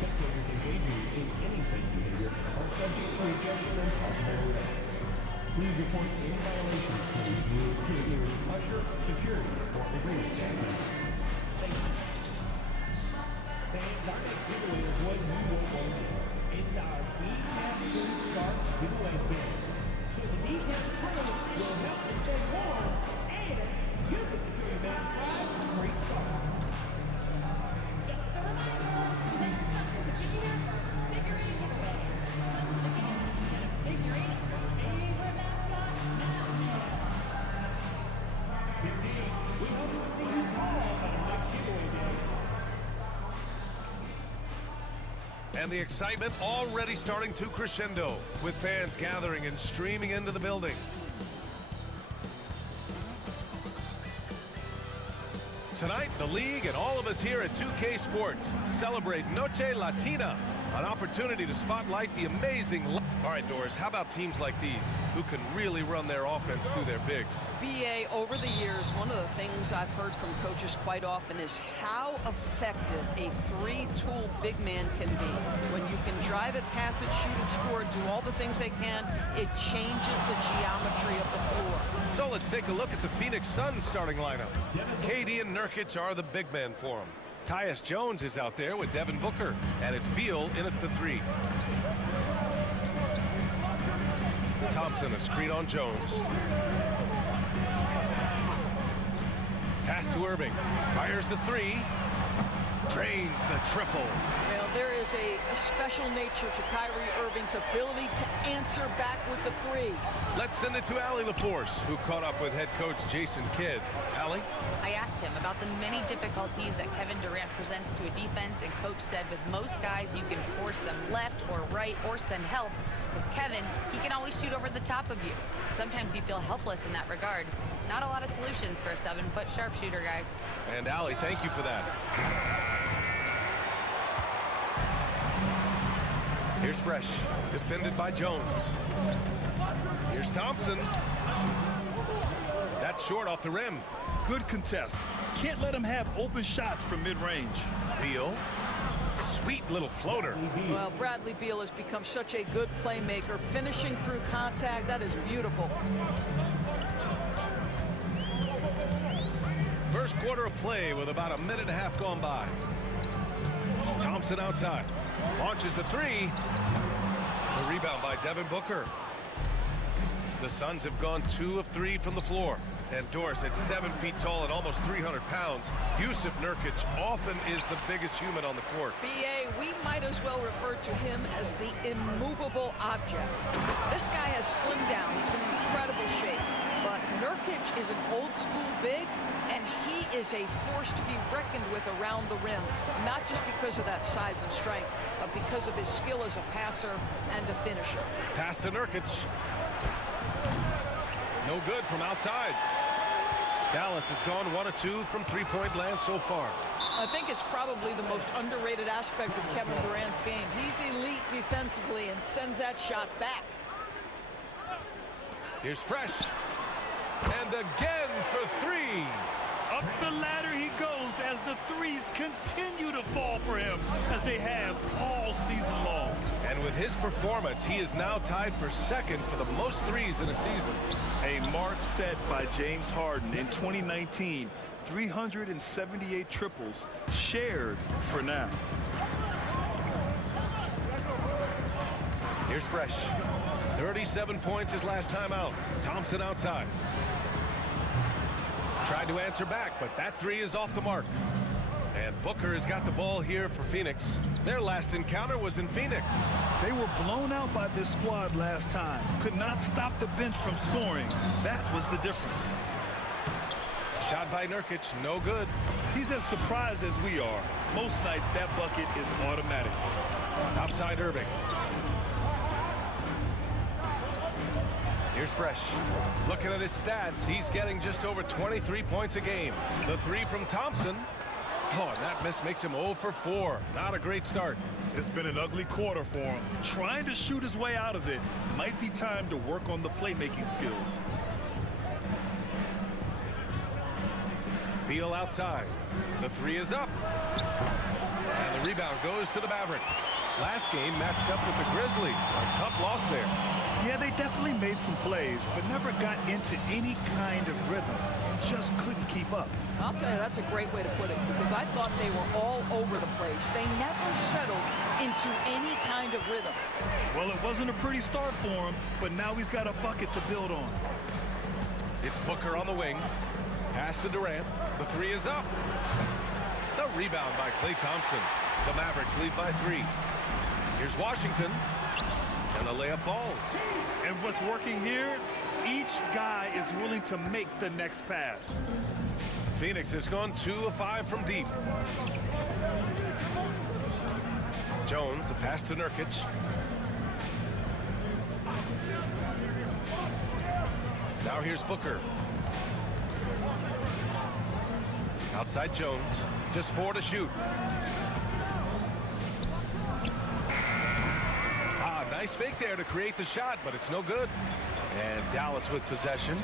Spectators engaging in any such behavior are subject to rejection and possible arrest. Please report any violations to either usher, security, or agreement staff. Thank you. Fans, our next giveaway is what you will want to do. It's our DCAT Food Start giveaway bin. So the DCAT tournament will help you stay warm, and you can contribute that prize for free start. And the excitement already starting to crescendo, with fans gathering and streaming into the building. Tonight, the league and all of us here at 2K Sports celebrate Noche Latina, an opportunity to spotlight the amazing... All right, Doris, how about teams like these who can really run their offense through their bigs? BA, over the years, one of the things I've heard from coaches quite often is how effective a three-tool big man can be. When you can drive it, pass it, shoot it, score it, do all the things they can, it changes the geometry of the floor. So let's take a look at the Phoenix Suns starting lineup. KD and Nurkic are the big men for them. Tyus Jones is out there with Devin Booker, and it's Beal in at the 3. Thompson, a screen on Jones. Pass to Irving. Fires the 3. Drains the triple. Well, there is a special nature to Kyrie Irving's ability to answer back with the 3. Let's send it to Allie LaForce, who caught up with head coach Jason Kidd. Allie? I asked him about the many difficulties that Kevin Durant presents to a defense, and coach said with most guys, you can force them left or right or send help. With Kevin, he can always shoot over the top of you. Sometimes you feel helpless in that regard. Not a lot of solutions for a 7-foot sharpshooter, guys. And Allie, thank you for that. Here's Fresh, defended by Jones. Here's Thompson. That's short off the rim. Good contest. Can't let him have open shots from mid-range. Beal. Sweet little floater. Well, Bradley Beal has become such a good playmaker, finishing through contact. That is beautiful. First quarter of play with about a minute and a half gone by. Thompson outside. Launches a 3. The rebound by Devin Booker. The Suns have gone 2 of 3 from the floor. And Doris, at 7 feet tall and almost 300 pounds, Jusuf Nurkic often is the biggest human on the court. BA, we might as well refer to him as the immovable object. This guy has slimmed down. He's in incredible shape. But Nurkic is an old-school big, and he is a force to be reckoned with around the rim, not just because of that size and strength, but because of his skill as a passer and a finisher. Pass to Nurkic. No good from outside. Dallas has gone 1 of 2 from three-point land so far. I think it's probably the most underrated aspect of Kevin Durant's game. He's elite defensively and sends that shot back. Here's Fresh. And again for 3. Up the ladder he goes as the threes continue to fall for him, as they have all season long. And with his performance, he is now tied for second for the most threes in a season. A mark set by James Harden in 2019, 378 triples shared for now. Here's Fresh. 37 points his last time out. Thompson outside. Tried to answer back, but that 3 is off the mark. And Booker has got the ball here for Phoenix. Their last encounter was in Phoenix. They were blown out by this squad last time. Could not stop the bench from scoring. That was the difference. Shot by Nurkic, no good. He's as surprised as we are. Most nights that bucket is automatic. Outside Irving. Here's Fresh. Looking at his stats, he's getting just over 23 points a game. The 3 from Thompson. Oh, and that miss makes him 0 for 4. Not a great start. It's been an ugly quarter for him. Trying to shoot his way out of it. Might be time to work on the playmaking skills. Beal outside. The 3 is up. The rebound goes to the Mavericks. Last game matched up with the Grizzlies. A tough loss there. Yeah, they definitely made some plays, but never got into any kind of rhythm. Just couldn't keep up. I'll tell you, that's a great way to put it, because I thought they were all over the place. They never settled into any kind of rhythm. Well, it wasn't a pretty start for him, but now he's got a bucket to build on. It's Booker on the wing. Pass to Durant. The three is up. The rebound by Klay Thompson. The Mavericks lead by 3. Here's Washington. And the layup falls. And what's working here, each guy is willing to make the next pass. Phoenix has gone 2 of 5 from deep. Jones, the pass to Nurkic. Now here's Booker. Outside Jones, just 4 to shoot. Nice fake there to create the shot, but it's no good. And Dallas with possession.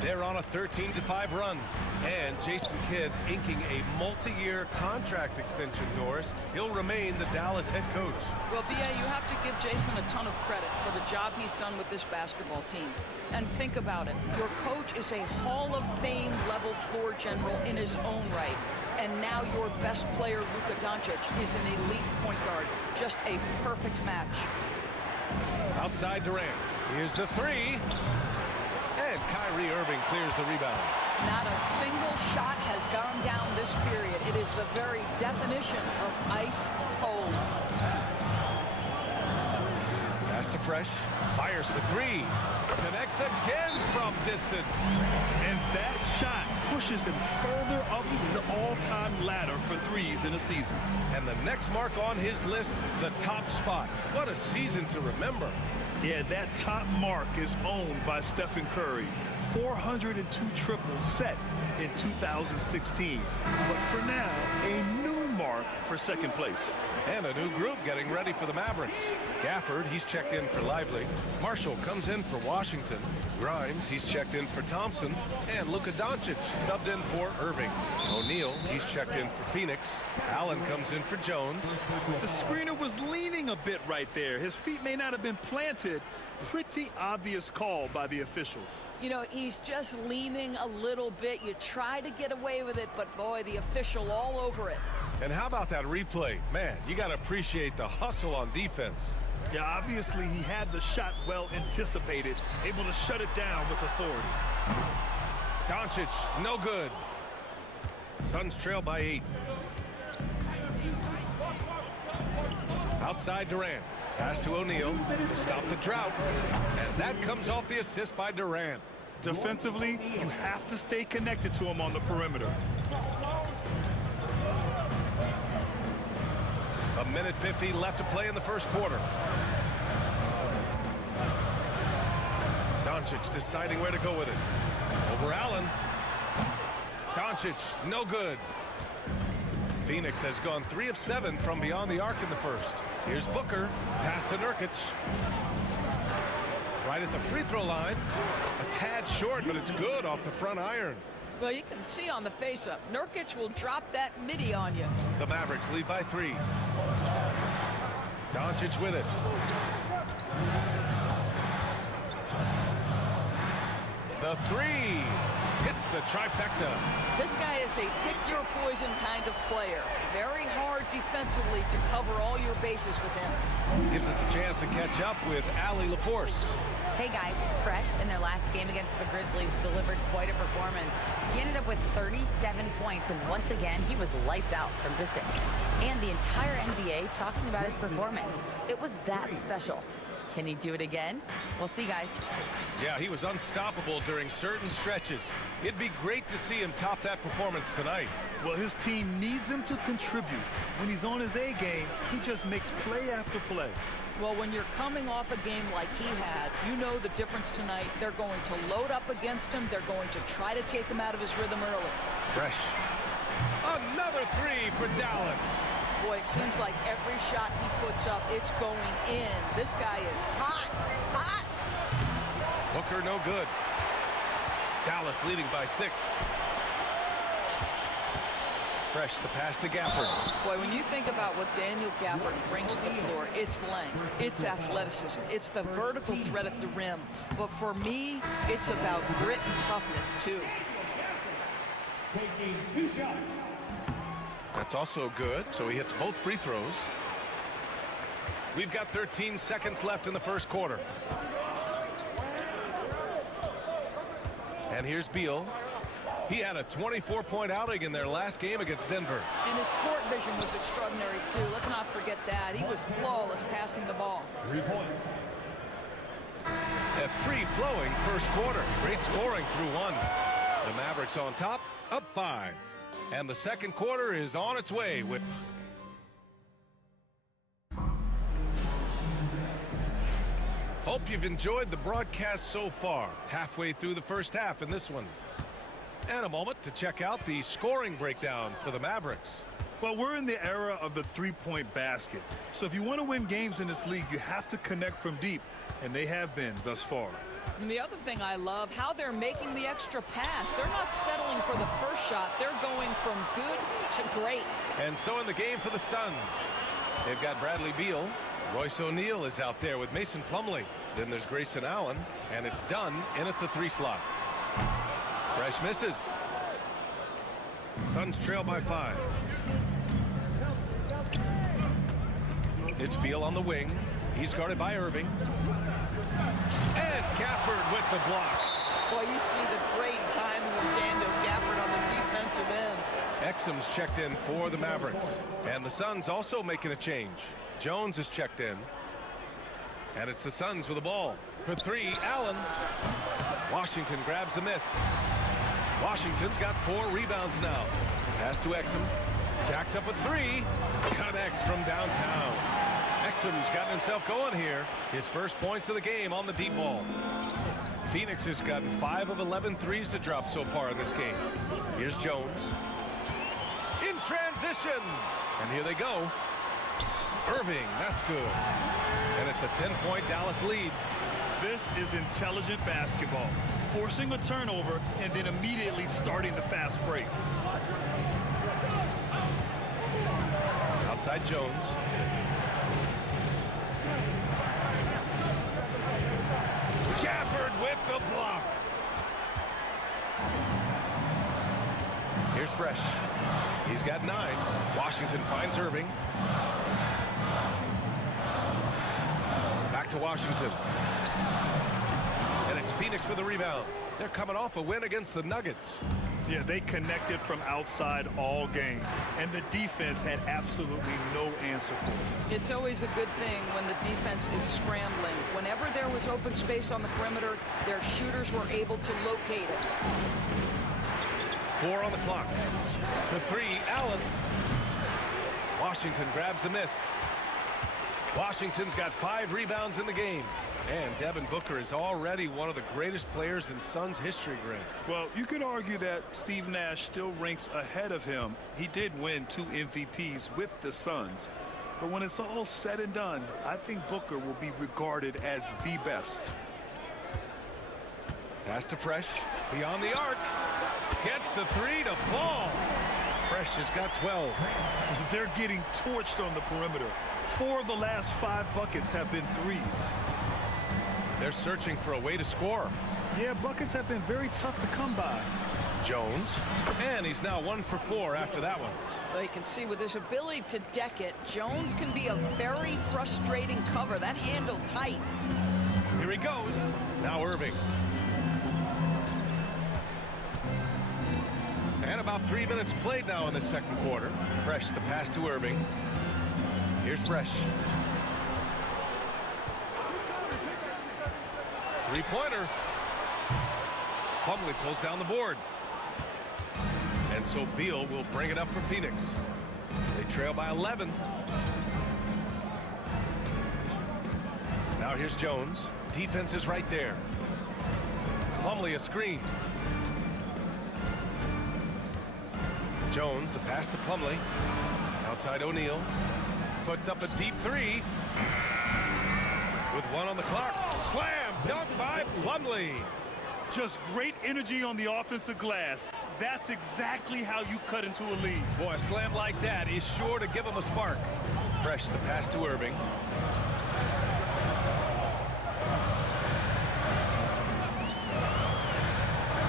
They're on a 13-5 run. And Jason Kidd inking a multi-year contract extension, Doris. He'll remain the Dallas head coach. Well, B.A., you have to give Jason a ton of credit for the job he's done with this basketball team. And think about it. Your coach is a Hall of Fame level floor general in his own right. And now your best player, Luka Doncic, is an elite point guard. Just a perfect match. Outside Durant. Here's the three. And Kyrie Irving clears the rebound. Not a single shot has gone down this period. It is the very definition of ice cold. Pass to Fresh. Fires for 3. Connects again from distance. And that shot pushes him further up the all-time ladder for threes in a season. And the next mark on his list, the top spot. What a season to remember. Yeah, that top mark is owned by Stephen Curry. 402 triples set in 2016. But for now, a new mark for second place. And a new group getting ready for the Mavericks. Gafford, he's checked in for Lively. Marshall comes in for Washington. Grimes, he's checked in for Thompson. And Luka Doncic subbed in for Irving. O'Neal, he's checked in for Phoenix. Allen comes in for Jones. The screener was leaning a bit right there. His feet may not have been planted. Pretty obvious call by the officials. You know, he's just leaning a little bit. You try to get away with it, but boy, the official all over it. And how about that replay? Man, you got to appreciate the hustle on defense. Yeah, obviously he had the shot well anticipated, able to shut it down with authority. Doncic, no good. Suns trail by 8. Outside Durant. Pass to O'Neal to stop the drought. And that comes off the assist by Durant. Defensively, you have to stay connected to him on the perimeter. A minute 50 left to play in the first quarter. Doncic deciding where to go with it. Over Allen. Doncic, no good. Phoenix has gone 3 of 7 from beyond the arc in the first. Here's Booker. Pass to Nurkic. Right at the free throw line. A tad short, but it's good off the front iron. Well, you can see on the face-up, Nurkic will drop that midi on you. The Mavericks lead by 3. Doncic with it. The three hits the trifecta. This guy is a pick-your-poison kind of player. Very hard defensively to cover all your bases with him. Gives us a chance to catch up with Allie LaForce. Hey guys, Fresh in their last game against the Grizzlies delivered quite a performance. He ended up with 37 points, and once again, he was lights out from distance. And the entire NBA talking about his performance. It was that special. Can he do it again? We'll see, guys. Yeah, he was unstoppable during certain stretches. It'd be great to see him top that performance tonight. Well, his team needs him to contribute. When he's on his A game, he just makes play after play. Well, when you're coming off a game like he had, you know the difference tonight. They're going to load up against him. They're going to try to take him out of his rhythm early. Fresh. Another three for Dallas. Boy, it seems like every shot he puts up, it's going in. This guy is hot, hot. Booker no good. Dallas leading by 6. Fresh the pass to Gafford. Boy, when you think about what Daniel Gafford brings to the floor, it's length, it's athleticism, it's the vertical threat at the rim. But for me, it's about grit and toughness, too. Taking 2 shots. That's also good, so he hits both free throws. We've got 13 seconds left in the first quarter. And here's Beal. He had a 24-point outing in their last game against Denver. And his court vision was extraordinary, too. Let's not forget that. He was flawless passing the ball. 3 points. A free-flowing first quarter. Great scoring through 1. The Mavericks on top, up 5. And the second quarter is on its way with... Hope you've enjoyed the broadcast so far. Halfway through the first half in this one. And a moment to check out the scoring breakdown for the Mavericks. Well, we're in the era of the three-point basket. So if you want to win games in this league, you have to connect from deep, and they have been thus far. And the other thing I love, how they're making the extra pass. They're not settling for the first shot. They're going from good to great. And so in the game for the Suns, they've got Bradley Beal. Royce O'Neal is out there with Mason Plumlee. Then there's Grayson Allen, and it's done in at the 3 slot. Fresh misses. Suns trail by 5. It's Beal on the wing. He's guarded by Irving. And Gafford with the block. Boy, you see the great timing of Daniel Gafford on the defensive end. Exum's checked in for the Mavericks. And the Suns also making a change. Jones is checked in. And it's the Suns with the ball. For 3, Allen. Washington grabs the miss. Washington's got 4 rebounds now. Pass to Exum. Jacks up with 3. Connects from downtown. Exum's gotten himself going here. His first points of the game on the deep ball. Phoenix has gotten 5 of 11 threes to drop so far in this game. Here's Jones. In transition. And here they go. Irving, that's good. And it's a 10-point Dallas lead. This is intelligent basketball. Forcing a turnover and then immediately starting the fast break. Outside Jones. Gafford with the block. Here's Fresh. He's got 9. Washington finds Irving. Back to Washington. And it's Phoenix with a rebound. They're coming off a win against the Nuggets. Yeah, they connected from outside all game, and the defense had absolutely no answer for it. It's always a good thing when the defense is scrambling. Whenever there was open space on the perimeter, their shooters were able to locate it. 4 on the clock. To 3, Allen. Washington grabs the miss. Washington's got 5 rebounds in the game. And Devin Booker is already one of the greatest players in Suns history, Grant. Well, you could argue that Steve Nash still ranks ahead of him. He did win 2 MVPs with the Suns. But when it's all said and done, I think Booker will be regarded as the best. Pass to Fresh. Beyond the arc. Gets the 3 to fall. Fresh has got 12. They're getting torched on the perimeter. 4 of the last 5 buckets have been threes. They're searching for a way to score. Yeah, buckets have been very tough to come by. Jones. And he's now 1 for 4 after that one. Well, you can see with his ability to deck it, Jones can be a very frustrating cover. That handle tight. Here he goes. Now Irving. And about 3 minutes played now in the second quarter. Fresh the pass to Irving. Here's Fresh. 3-pointer. Plumlee pulls down the board. And so Beal will bring it up for Phoenix. They trail by 11. Now here's Jones. Defense is right there. Plumlee a screen. Jones, the pass to Plumlee. Outside O'Neal. Puts up a deep 3. With 1 on the clock. Slam dunk by Plumlee. Just great energy on the offensive glass. That's exactly how you cut into a lead. Boy, a slam like that is sure to give him a spark. Fresh, the pass to Irving.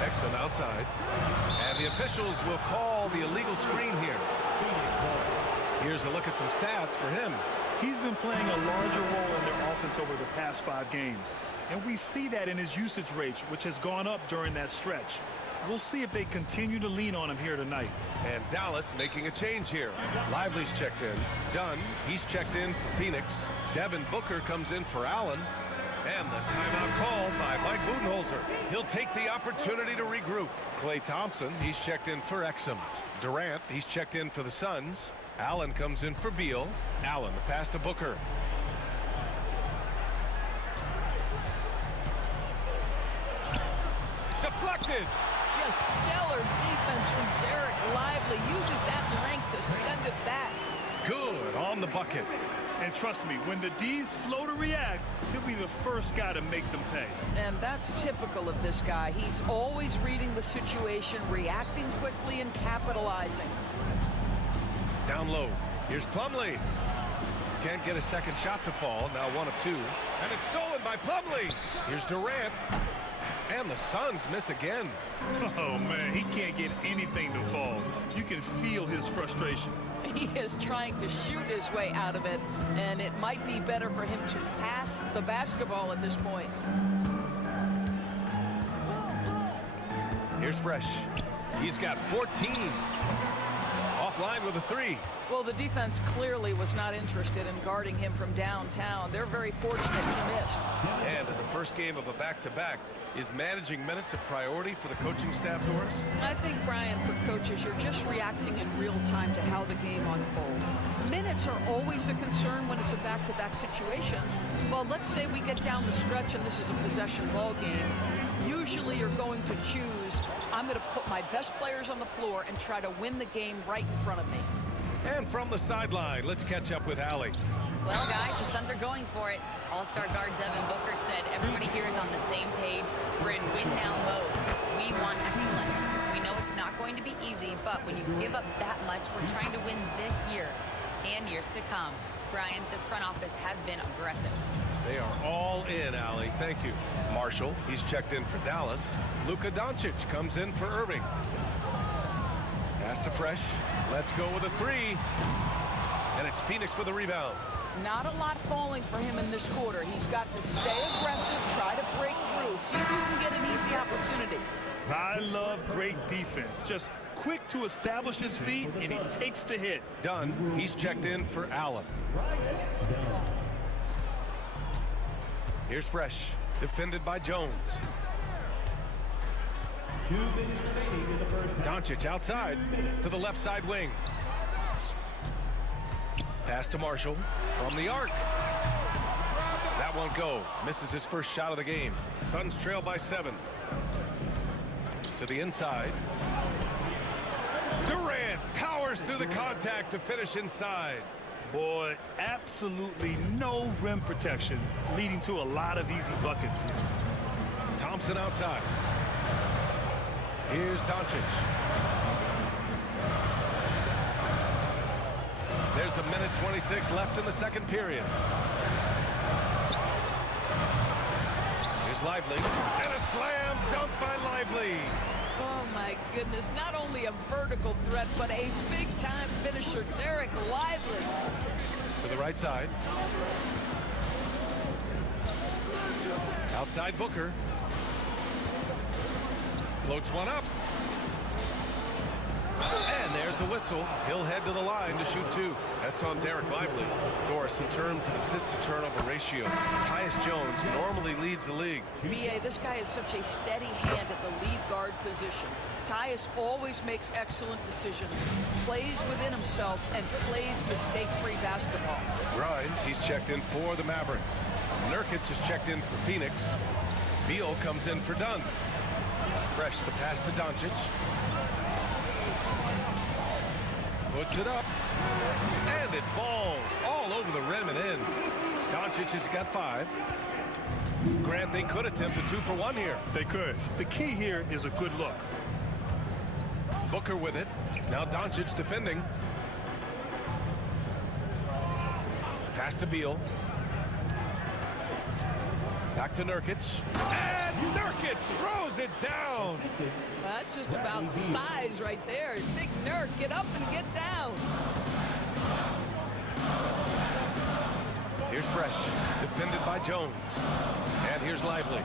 Exum outside. And the officials will call the illegal screen here. Here's a look at some stats for him. He's been playing a larger role in their offense over the past 5 games. And we see that in his usage rate, which has gone up during that stretch. We'll see if they continue to lean on him here tonight. And Dallas making a change here. Lively's checked in. Dunn, he's checked in for Phoenix. Devin Booker comes in for Allen. And the timeout called by Mike Budenholzer. He'll take the opportunity to regroup. Klay Thompson, he's checked in for Exum. Durant, he's checked in for the Suns. Allen comes in for Beal. Allen, the pass to Booker. Deflected. Just stellar defense from Derek Lively. Uses that length to send it back. Good on the bucket. And trust me, when the D's slow to react, he'll be the first guy to make them pay. And that's typical of this guy. He's always reading the situation, reacting quickly, and capitalizing. Down low. Here's Plumlee. Can't get a second shot to fall. Now 1 of 2. And it's stolen by Plumlee. Here's Durant. And the Suns miss again. Oh, man, he can't get anything to fall. You can feel his frustration. He is trying to shoot his way out of it, and it might be better for him to pass the basketball at this point. Here's Fresh. He's got 14. Offline with a 3. Well, the defense clearly was not interested in guarding him from downtown. They're very fortunate he missed. And in the first game of a back-to-back, is managing minutes a priority for the coaching staff, Doris? I think, Brian, for coaches, you're just reacting in real time to how the game unfolds. Minutes are always a concern when it's a back-to-back situation. Well, let's say we get down the stretch and this is a possession ball game. Usually you're going to choose, I'm going to put my best players on the floor and try to win the game right in front of me. And from the sideline, let's catch up with Allie. Well, guys, the Suns are going for it. All-star guard Devin Booker said everybody here is on the same page. We're in win-now mode. We want excellence. We know it's not going to be easy, but when you give up that much, we're trying to win this year and years to come. Brian, this front office has been aggressive. They are all in, Allie. Thank you. Marshall, he's checked in for Dallas. Luka Doncic comes in for Irving. Pass to Fresh. Let's go with a 3. And it's Phoenix with a rebound. Not a lot falling for him in this quarter. He's got to stay aggressive, try to break through, see if you can get an easy opportunity. I love great defense. Just quick to establish his feet, and he takes the hit. Dunn, he's checked in for Allen. Here's Fresh, defended by Jones. 2 minutes remaining in the first half. Doncic outside to the left side wing. Pass to Marshall from the arc. That won't go. Misses his first shot of the game. Suns trail by 7. To the inside. Durant powers through the contact to finish inside. Boy, absolutely no rim protection, leading to a lot of easy buckets here. Thompson outside. Here's Doncic. There's a minute 26 left in the second period. Here's Lively. And a slam dunk by Lively. Oh, my goodness. Not only a vertical threat, but a big-time finisher, Derek Lively. To the right side. Outside Booker. Floats one up. And there's a whistle. He'll head to the line to shoot 2. That's on Derek Lively. Doris, in terms of assist-to-turnover ratio, Tyus Jones normally leads the league. B.A., this guy is such a steady hand at the lead guard position. Tyus always makes excellent decisions, plays within himself, and plays mistake-free basketball. Grimes, he's checked in for the Mavericks. Nurkic is checked in for Phoenix. Beal comes in for Dunn. Fresh, the pass to Doncic. Puts it up. And it falls all over the rim and in. Doncic has got 5. Grant, they could attempt a 2-for-1 here. They could. The key here is a good look. Booker with it. Now Doncic defending. Pass to Beal. Back to Nurkic. And Nurkic throws it down. That's just about size right there. Big Nurk, get up and get down. Here's Fresh, defended by Jones. And here's Lively.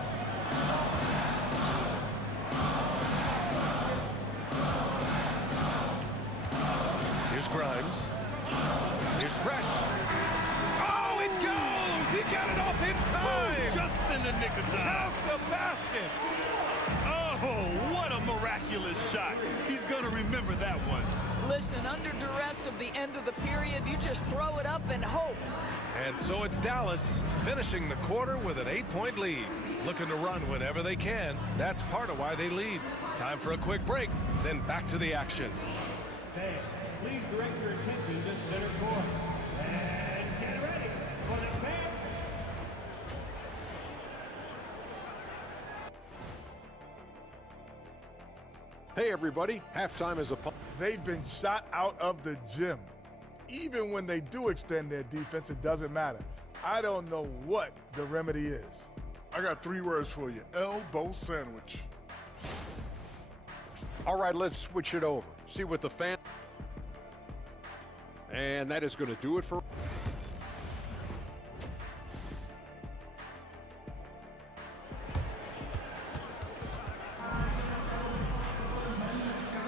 Here's Grimes. Here's Fresh. Oh, it goes! He got it off in time! Just in the nick of time. Count the basket! Oh, what a miraculous shot. He's going to remember that one. Listen, under duress of the end of the period, you just throw it up and hope. And so it's Dallas finishing the quarter with an 8-point lead. Looking to run whenever they can. That's part of why they lead. Time for a quick break, then back to the action. Fans, please direct your attention to center court. And get ready for the fan. Hey everybody, halftime is upon. They've been shot out of the gym. Even when they do extend their defense, it doesn't matter. I don't know what the remedy is. I got 3 words for you. Elbow sandwich. All right, let's switch it over. See what the fan. And that is going to do it for.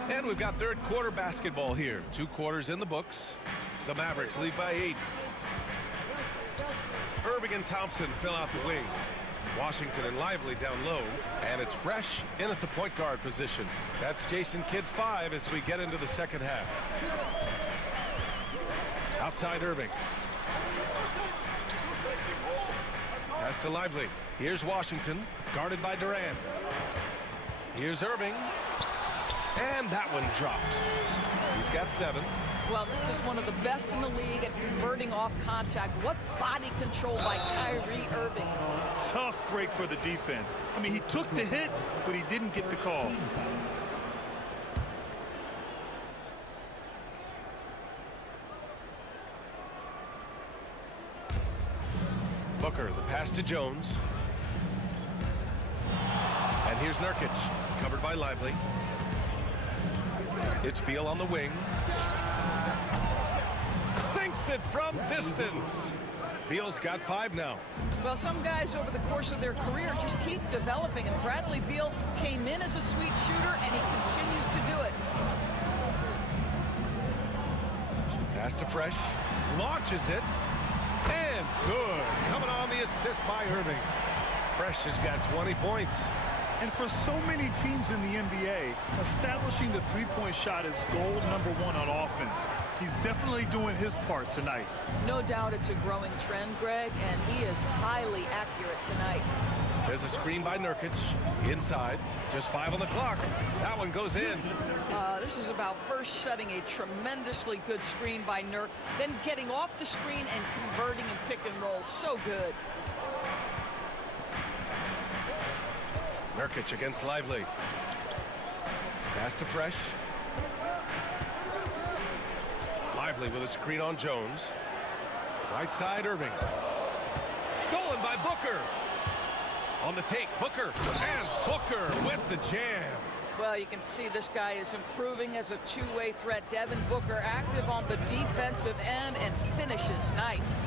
And we've got third quarter basketball here. 2 quarters in the books. The Mavericks lead by 8. Irving and Thompson fill out the wings. Washington and Lively down low. And it's Fresh in at the point guard position. That's Jason Kidd's 5 as we get into the second half. Outside Irving. Pass to Lively. Here's Washington, guarded by Durant. Here's Irving. And that one drops. He's got 7. Well, this is one of the best in the league at converting off contact. What body control by Kyrie Irving. Tough break for the defense. I mean, he took the hit, but he didn't get the call. Booker, the pass to Jones. And here's Nurkic, covered by Lively. It's Beal on the wing. Sinks it from distance. Beal's got 5 now. Well, some guys over the course of their career just keep developing, and Bradley Beal came in as a sweet shooter, and he continues to do it. Pass to Fresh. Launches it. And good. Coming on the assist by Irving. Fresh has got 20 points. And for so many teams in the NBA, establishing the three-point shot is goal number 1 on offense. He's definitely doing his part tonight. No doubt it's a growing trend, Greg, and he is highly accurate tonight. There's a screen by Nurkic. Inside. Just 5 on the clock. That one goes in. This is about first setting a tremendously good screen by Nurk, then getting off the screen and converting and pick and roll. So good. Nurkic against Lively. Pass to Fresh. Lively with a screen on Jones. Right side, Irving. Stolen by Booker. On the take, Booker. And Booker with the jam. Well, you can see this guy is improving as a two-way threat. Devin Booker active on the defensive end and finishes nice.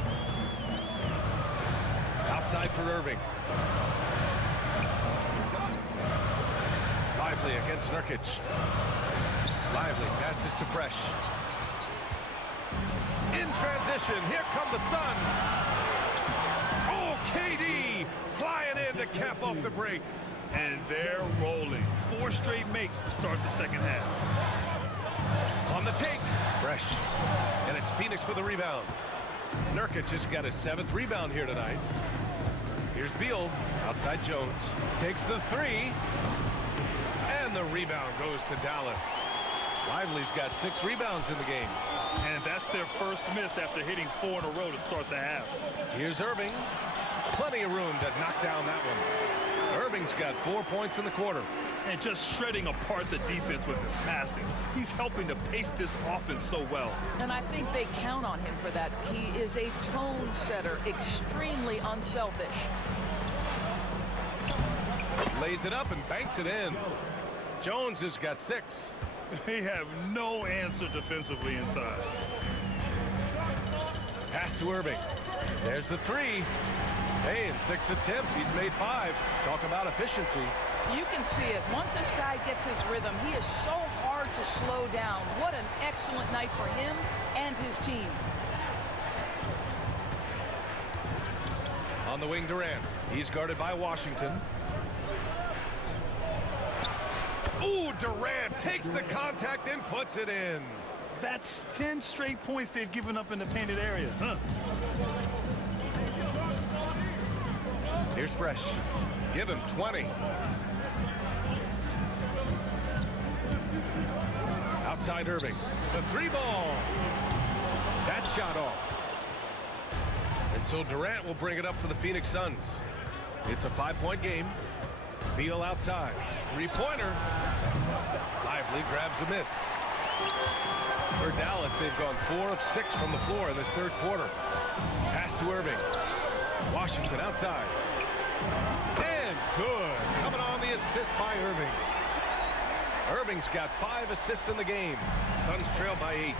Outside for Irving. Lively against Nurkic. Lively passes to Fresh. In transition, here come the Suns. Oh, KD flying in to cap off the break. And they're rolling. 4 straight makes to start the second half. On the take, Fresh. And it's Phoenix with a rebound. Nurkic just got his 7th rebound here tonight. Here's Beal, outside Jones. Takes the 3. And the rebound goes to Dallas. Lively's got 6 rebounds in the game. And that's their first miss after hitting 4 in a row to start the half. Here's Irving. Plenty of room to knock down that one. Irving's got 4 points in the quarter. and just shredding apart the defense with his passing. He's helping to pace this offense so well. And I think they count on him for that. He is a tone setter, extremely unselfish. Lays it up and banks it in. Jones has got 6. They have no answer defensively inside. Pass to Irving. There's the 3. Hey, in 6 attempts, he's made 5. Talk about efficiency. You can see it. Once this guy gets his rhythm, he is so hard to slow down. What an excellent night for him and his team. On the wing, Durant. He's guarded by Washington. Ooh, Durant takes the contact and puts it in. That's 10 straight points they've given up in the painted area. Huh? Here's Fresh. Give him 20. Outside Irving. The 3 ball. That shot off. And so Durant will bring it up for the Phoenix Suns. It's a 5-point game. Beal outside. 3-pointer. Lively grabs a miss. For Dallas, they've gone 4 of 6 from the floor in this 3rd quarter. Pass to Irving. Washington outside. And good. Coming on the assist by Irving. Irving's got 5 assists in the game. Suns trail by 8.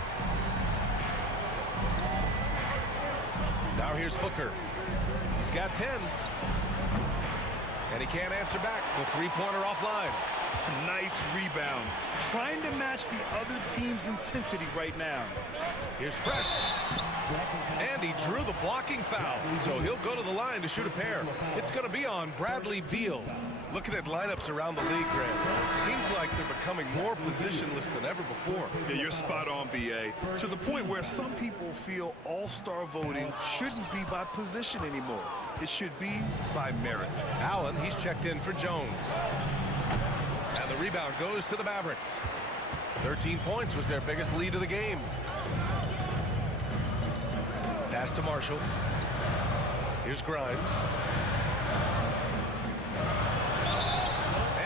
Now here's Booker. He's got 10. And he can't answer back. The 3-pointer offline. Nice rebound. Trying to match the other team's intensity right now. Here's Fresh. And he drew the blocking foul. So he'll go to the line to shoot a pair. It's going to be on Bradley Beal. Looking at lineups around the league, Grant, seems like they're becoming more positionless than ever before. Yeah, you're spot on, B.A. To the point where some people feel all-star voting shouldn't be by position anymore. It should be by merit. Allen, he's checked in for Jones. And the rebound goes to the Mavericks. 13 points was their biggest lead of the game. Pass to Marshall. Here's Grimes.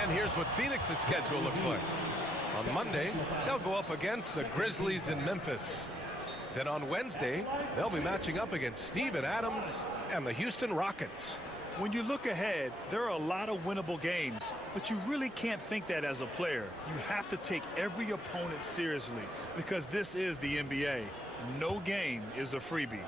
And here's what Phoenix's schedule looks like. On Monday, they'll go up against the Grizzlies in Memphis. Then on Wednesday, they'll be matching up against Steven Adams and the Houston Rockets. When you look ahead, there are a lot of winnable games, but you really can't think that as a player. You have to take every opponent seriously because this is the NBA. No game is a freebie.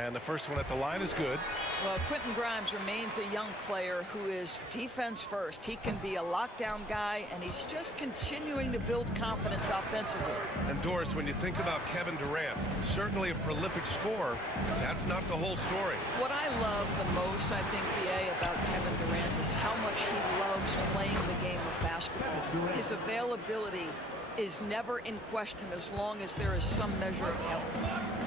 And the first one at the line is good. Well, Quentin Grimes remains a young player who is defense first. He can be a lockdown guy, and he's just continuing to build confidence offensively. And Doris, when you think about Kevin Durant, certainly a prolific scorer, but that's not the whole story. What I love the most, I think, BA, about Kevin Durant is how much he loves playing the game of basketball. His availability is never in question as long as there is some measure of health.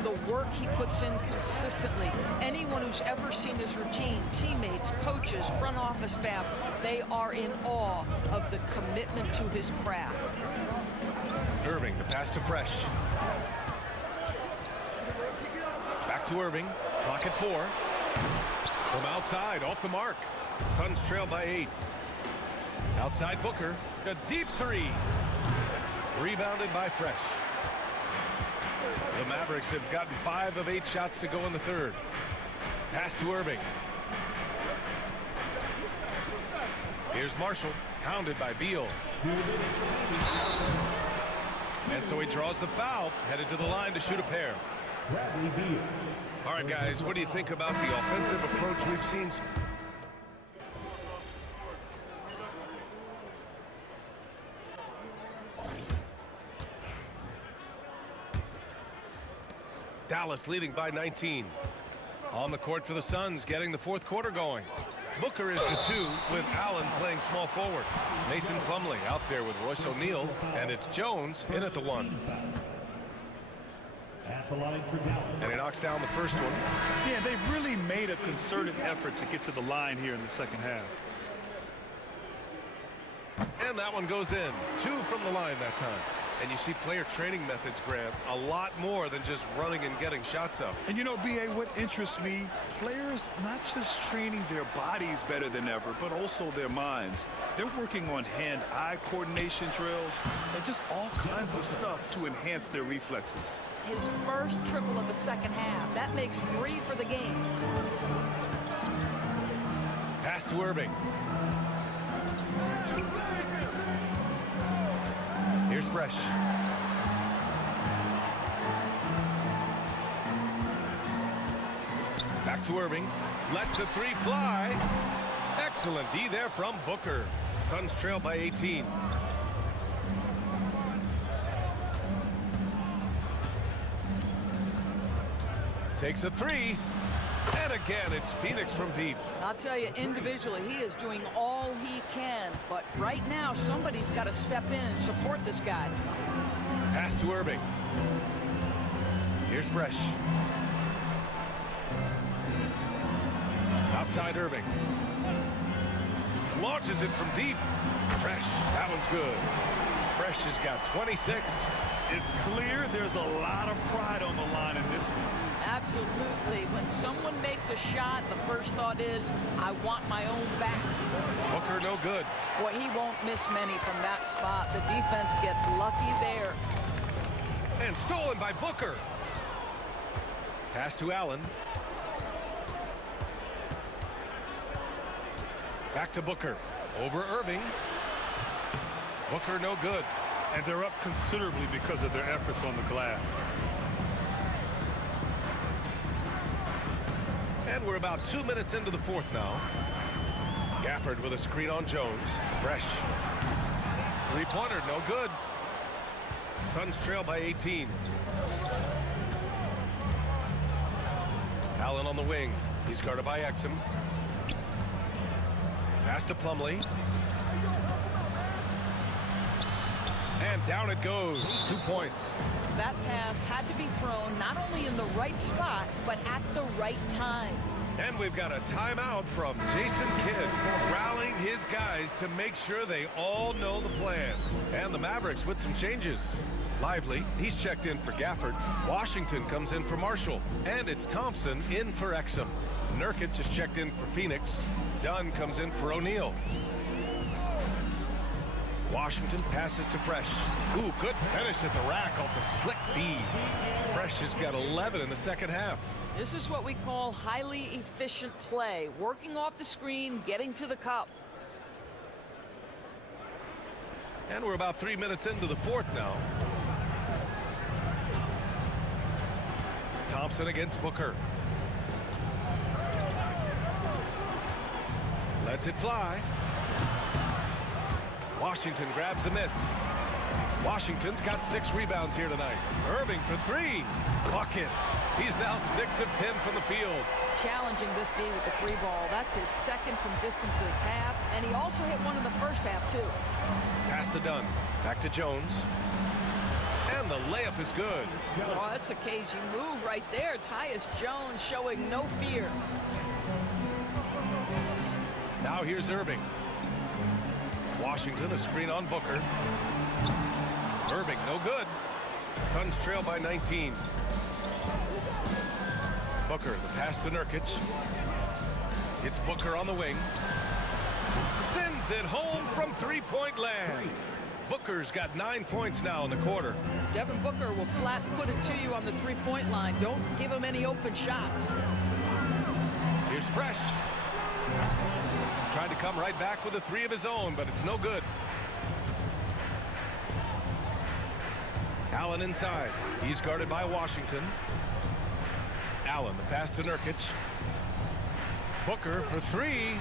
The work he puts in consistently, anyone who's ever seen his routine, teammates, coaches, front office staff, they are in awe of the commitment to his craft. Irving, the pass to Fresh. Back to Irving, clock at 4. From outside, off the mark. Suns trail by 8. Outside Booker, a deep 3. Rebounded by Fresh. The Mavericks have gotten 5 of 8 shots to go in the 3rd. Pass to Irving. Here's Marshall, hounded by Beal. And so he draws the foul, headed to the line to shoot a pair. Bradley Beal. All right, guys, what do you think about the offensive approach we've seen? Dallas leading by 19. On the court for the Suns, getting the 4th quarter going. Booker is the 2 with Allen playing small forward. Mason Plumlee out there with Royce O'Neal, and it's Jones in at the 1. At the line for Dallas. And he knocks down the first one. Yeah, they've really made a concerted effort to get to the line here in the second half. And that one goes in. 2 from the line that time. And you see player training methods, Grant, a lot more than just running and getting shots up. And you know, B.A., what interests me, players not just training their bodies better than ever, but also their minds. They're working on hand-eye coordination drills and just all kinds of stuff to enhance their reflexes. His first triple of the second half. That makes 3 for the game. Pass to Irving. Here's Fresh. Back to Irving. Lets the 3 fly. Excellent D there from Booker. Suns trail by 18. Takes a 3. And again, it's Phoenix from deep. I'll tell you, individually, he is doing all he can. But right now, somebody's got to step in and support this guy. Pass to Irving. Here's Fresh. Outside Irving. Launches it from deep. Fresh. That one's good. Fresh has got 26. It's clear there's a lot of pride on the line in this one. Absolutely. When someone makes a shot, the first thought is, I want my own back. Booker no good. Boy, he won't miss many from that spot. The defense gets lucky there. And stolen by Booker. Pass to Allen. Back to Booker. Over Irving. Booker no good. And they're up considerably because of their efforts on the glass. And we're about 2 minutes into the fourth now. Gafford with a screen on Jones. Fresh. Three-pointer, no good. Suns trail by 18. Allen on the wing. He's guarded by Exum. Pass to Plumlee. And down it goes. 2 points. That pass had to be thrown not only in the right spot, but at the right time. And we've got a timeout from Jason Kidd, rallying his guys to make sure they all know the plan. And the Mavericks with some changes. Lively, he's checked in for Gafford. Washington comes in for Marshall. And it's Thompson in for Exum. Nurkic is checked in for Phoenix. Dunn comes in for O'Neal. Washington passes to Fresh. Ooh, good finish at the rack off the slick feed. Fresh has got 11 in the second half. This is what we call highly efficient play. Working off the screen, getting to the cup. And we're about 3 minutes into the fourth now. Thompson against Booker. Lets it fly. Washington grabs the miss. Washington's got 6 rebounds here tonight. Irving for 3. Buckets. He's now 6 of 10 from the field. Challenging this D with the 3 ball. That's his second from distance this half. And he also hit one in the first half, too. Pass to Dunn. Back to Jones. And the layup is good. Oh, that's a cagey move right there. Tyus Jones showing no fear. Now here's Irving. Washington, a screen on Booker. Irving, no good. Suns trail by 19. Booker, the pass to Nurkic. It's Booker on the wing. Sends it home from three-point land. Booker's got 9 points now in the quarter. Devin Booker will flat put it to you on the 3-point line. Don't give him any open shots. Here's Fresh. Tried to come right back with a 3 of his own, but it's no good. Allen inside. He's guarded by Washington. Allen, the pass to Nurkic. Booker for 3.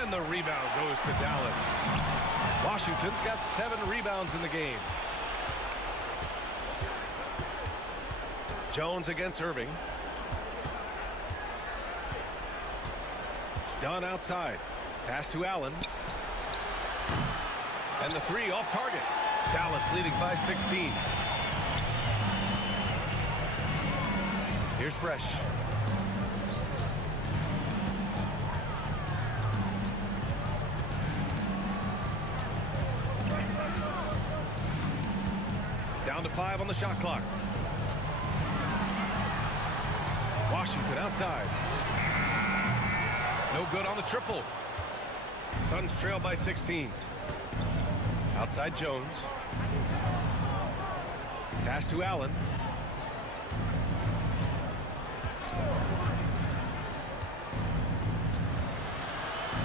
And the rebound goes to Dallas. Washington's got 7 rebounds in the game. Jones against Irving. Dunn outside. Pass to Allen. And the 3 off target. Dallas leading by 16. Here's Fresh. Down to 5 on the shot clock. Washington outside. No good on the triple. Suns trail by 16. Outside Jones. Pass to Allen.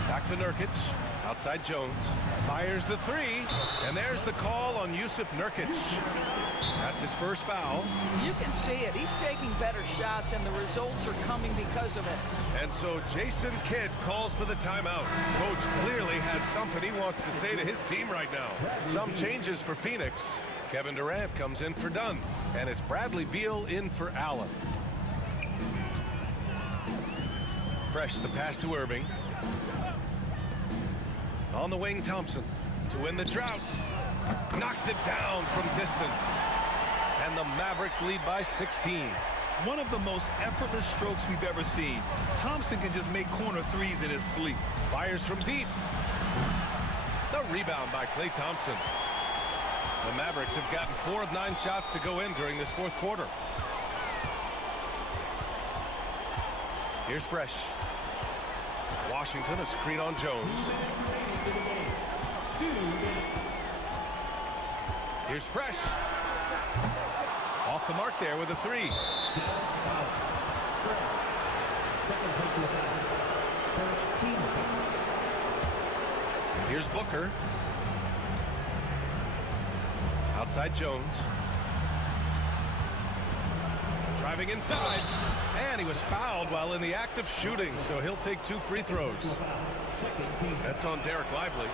Back to Nurkic. Outside Jones. Fires the three. And there's the call on Yusuf Nurkic. That's his first foul. You can see it. He's taking better shots, and the results are coming because of it. And so Jason Kidd calls for the timeout. Coach clearly has something he wants to say to his team right now. Some changes for Phoenix. Kevin Durant comes in for Dunn. And it's Bradley Beal in for Allen. Fresh the pass to Irving. On the wing, Thompson to win the drought. Knocks it down from distance. And the Mavericks lead by 16. One of the most effortless strokes we've ever seen. Thompson can just make corner threes in his sleep. Fires from deep. The rebound by Klay Thompson. The Mavericks have gotten 4 of 9 shots to go in during this fourth quarter. Here's Fresh. Washington, a screen on Jones. Here's Fresh. Off the mark there with a three. Here's Booker. Outside Jones. Driving inside. And he was fouled while in the act of shooting, so he'll take 2 free throws. That's on Derek Lively.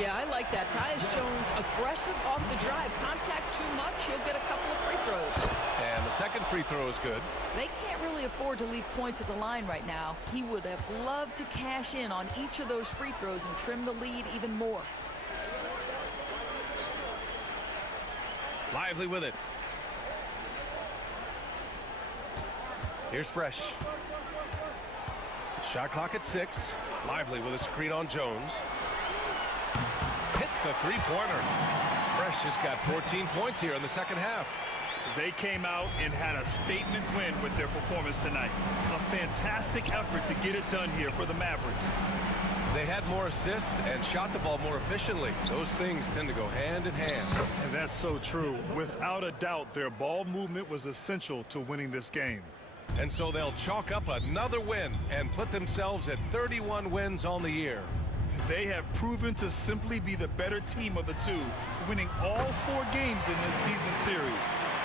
Yeah, I like that. Tyus Jones, aggressive off the drive. Contact too much, he'll get a couple of free throws. And the second free throw is good. They can't really afford to leave points at the line right now. He would have loved to cash in on each of those free throws and trim the lead even more. Lively with it. Here's Fresh. Shot clock at 6. Lively with a screen on Jones. Hits the three-pointer. Fresh just got 14 points here in the second half. They came out and had a statement win with their performance tonight. A fantastic effort to get it done here for the Mavericks. They had more assists and shot the ball more efficiently. Those things tend to go hand in hand. And that's so true. Without a doubt, their ball movement was essential to winning this game. And so they'll chalk up another win and put themselves at 31 wins on the year. They have proven to simply be the better team of the two, winning all 4 games in this season series.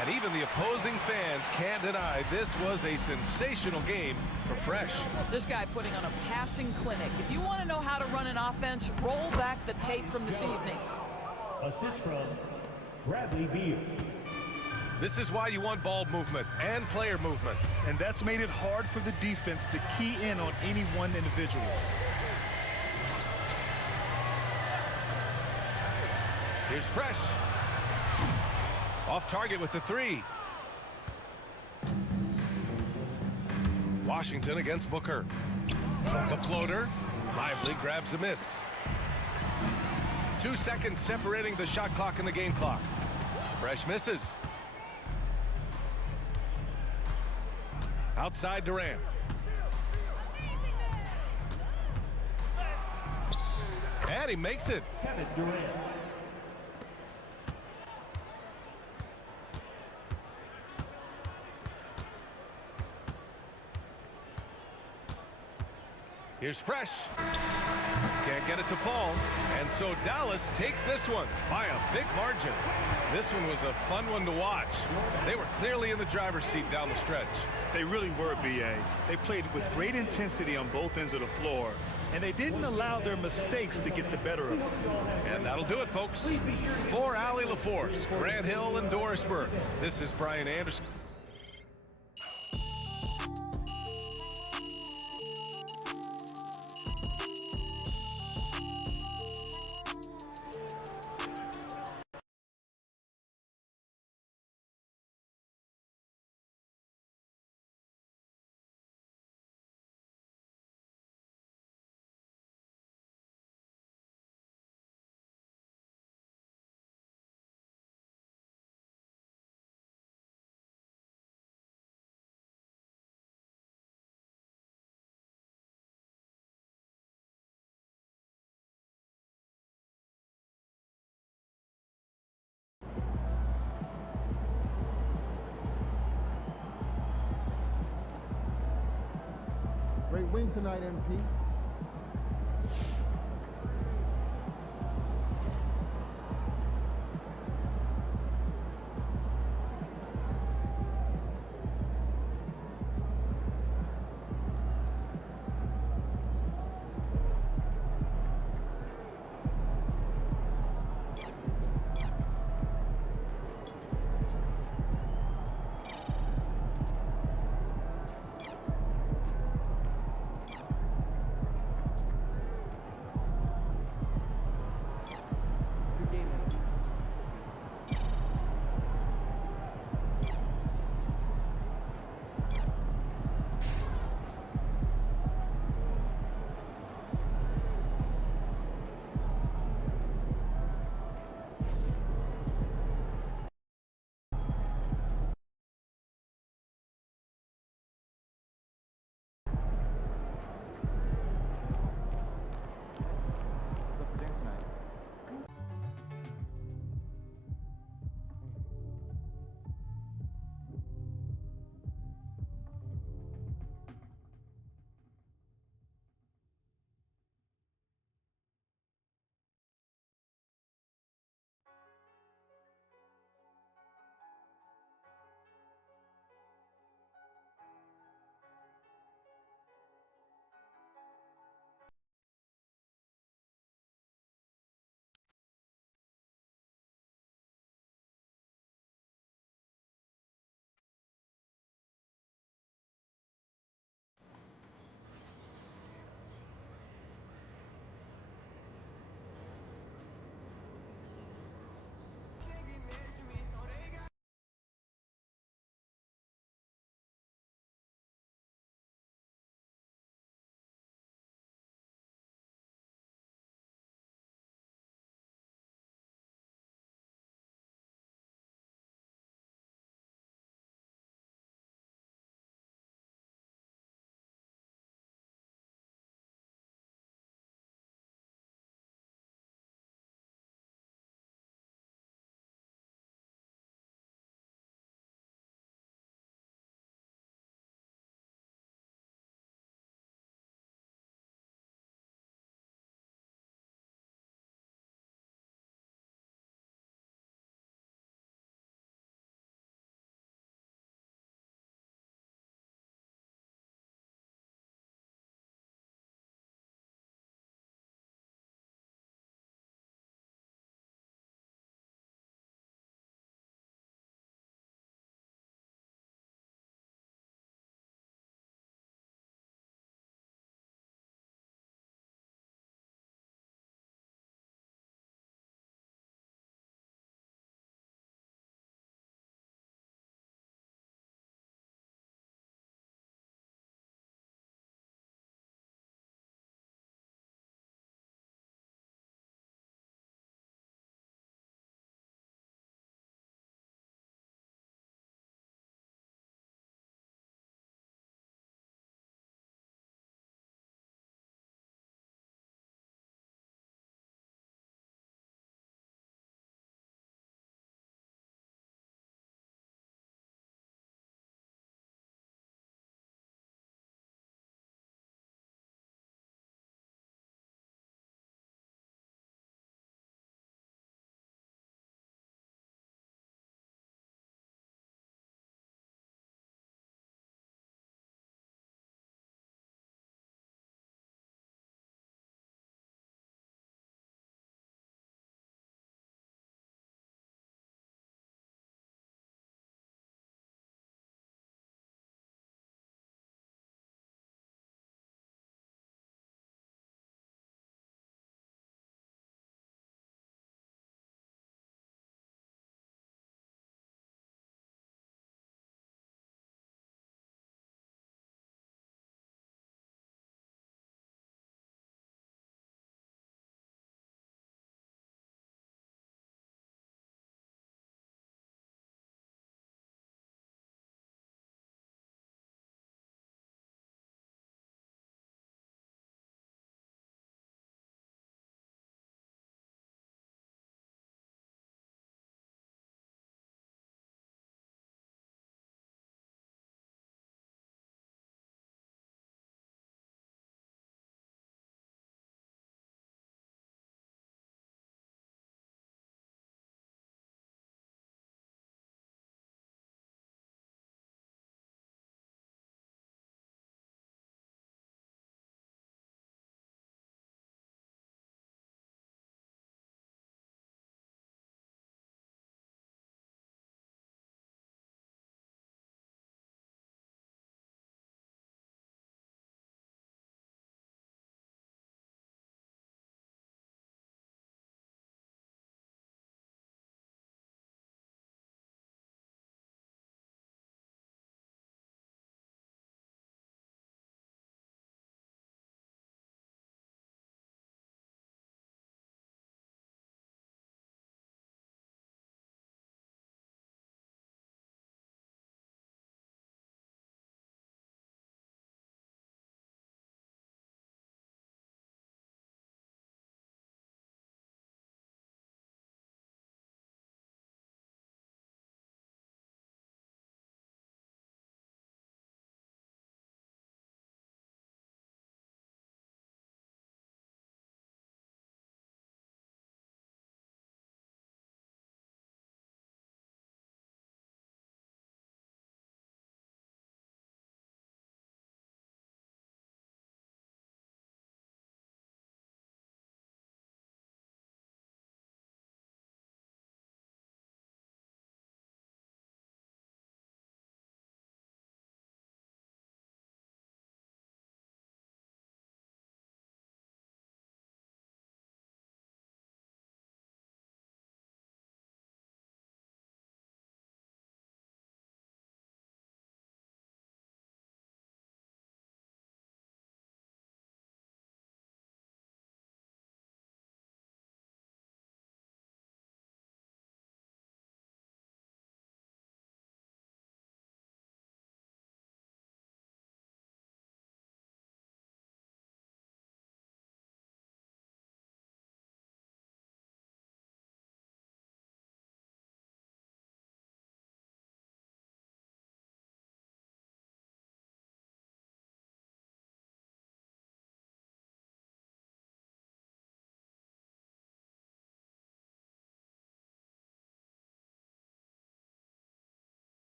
And even the opposing fans can't deny this was a sensational game for Fresh. This guy putting on a passing clinic. If you want to know how to run an offense, roll back the tape from this evening. Assist from Bradley Beal. This is why you want ball movement and player movement. And that's made it hard for the defense to key in on any one individual. Here's Fresh. Off target with the 3. Washington against Booker. The floater. Lively grabs a miss. 2 seconds separating the shot clock and the game clock. Fresh misses. Outside Durant. And he makes it. Kevin Durant. Here's Fresh. Can't get it to fall. And so Dallas takes this one by a big margin. This one was a fun one to watch. They were clearly in the driver's seat down the stretch. They really were, B.A. They played with great intensity on both ends of the floor, and they didn't allow their mistakes to get the better of them. And that'll do it, folks. For Allie LaForce, Grant Hill, and Doris Burke, this is Brian Anderson. win tonight, MP.